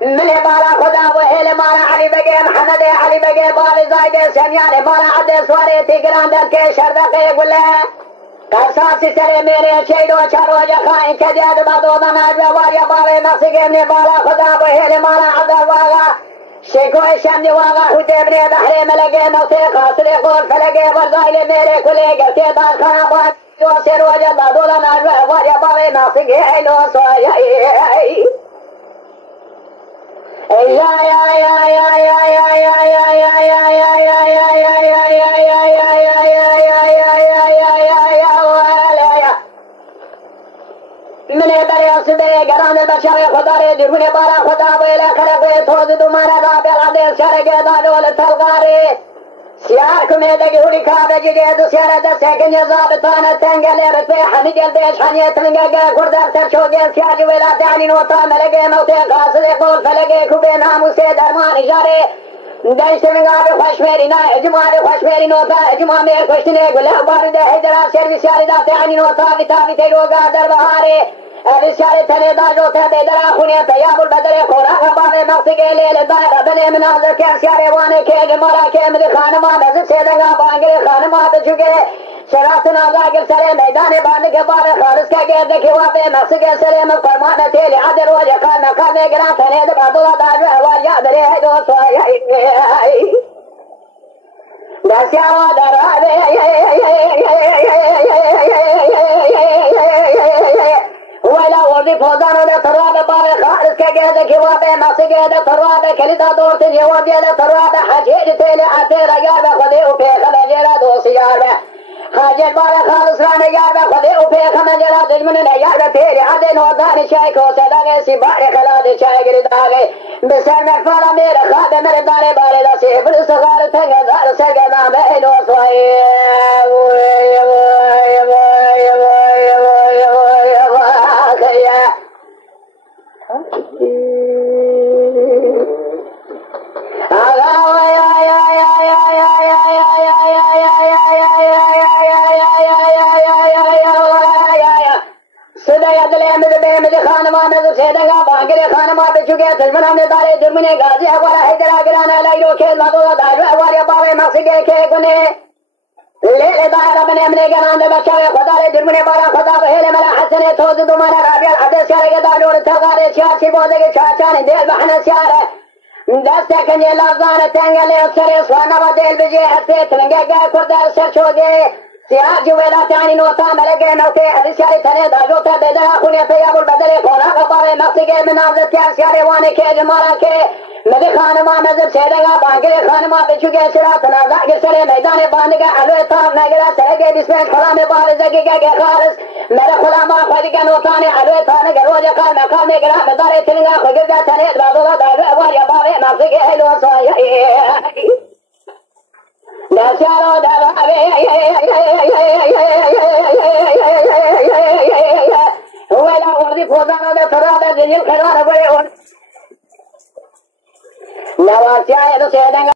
من بالا خدا و هل مالا علی بگه محمد علی بگه بال زایده سمیان مالا عده سواره تیگران دل که شردقه گله قرصاسی سر میره چیدو چرو جخا این که جد بدو دمج واریا باوی مقصگه من بالا خدا و هل مالا عده واغا شکوه شمدی واغا خود ابن بحر ملگه نوته قاصر قول فلگه ورزایل میره کله گرته دار خانه باد دو سر وجد بدو دمج واریا باوی مقصگه ایلو سوایی من بريس بيجران البشر خداري درون بارا خدا ويلا خلق توز دمارا رابع عدل شرق دالول تلغاري سياركم يدقي هولي كابا جيجي سيارة دسكن يزابطان تنقل رتبي حميد البيش حنية تنقل كردار ترشوقي سياجي ولا تعني نوطا ملقي موتي قاصد يقول فلقي كوبي ناموسي درمان جاري داشت من قابل خوشميري نا اجمالي خوشميري نوطا اجمال مير كشتني قوله بارده حيدرا سيرفي سياري دا تعني نوطا بتابي تيروغا در بهاري الرسالة تنادى جوتا بدرا خونية تياب البدر خوراك بابي مقصقي ليل الدائرة بني مناظر كيسياري واني كي جمارا كي مدي خانما نزل سيدنگا بانگري خانما بچوكي شراتنا داقل سري ميداني باندك باري خالص كي گردكي وابي مقصقي سري مقرمان تيلي عدر وجقال مقام گران تنيد بادولا داجو احوال يادري هيدو سوائي دسيارو درابي ولا وردي فوزانو ده تروابه باري خالص كجهده كوابه مقصقه تروابه كليدا دورت جواب ده تروابه حجيج تيلي عطي رجال خدي وبيخ مجرى دوسيار حاجل باري خالص راني يار خدي وبيخ مجرى دجمن نيار تيلي عدي نوردان شايك وسداغي سيباري خلاد شايك رداغي بسر مفالا مير خاد مرداري باري دا سيفر صغار تنگدار سرگنا بيلو سوائي دستكن يلازان تنقل يسرس وانا بدل بجي حسيت ننقا كردار سرشوقي سياج ولا تعني نوتا ملقي نوتي الرسالة تنيد أجوتا بدل أخوني طياب البدل قونا قباري مقصقي من عبدت كاسياري واني كي جمارا كي مدي خانما مذب سيدنگا بانگري خانما بچوكي شراتنا داقر سري ميدان باندگا علوي طاف نگرا سرقي بسمش خلامي بارزقي خالص मेरे खुला माँ खुद के नोताने अलवे थाने गरोज का मकान में गिरा मदारे तिलंगा खुद के तने बादोला दावे वारिया बावे माफी के हेलो सोया नचारो दावे ولا وردي فوزانو ده تراده جيل خيرانه بره نواسيا يدو سيدنگا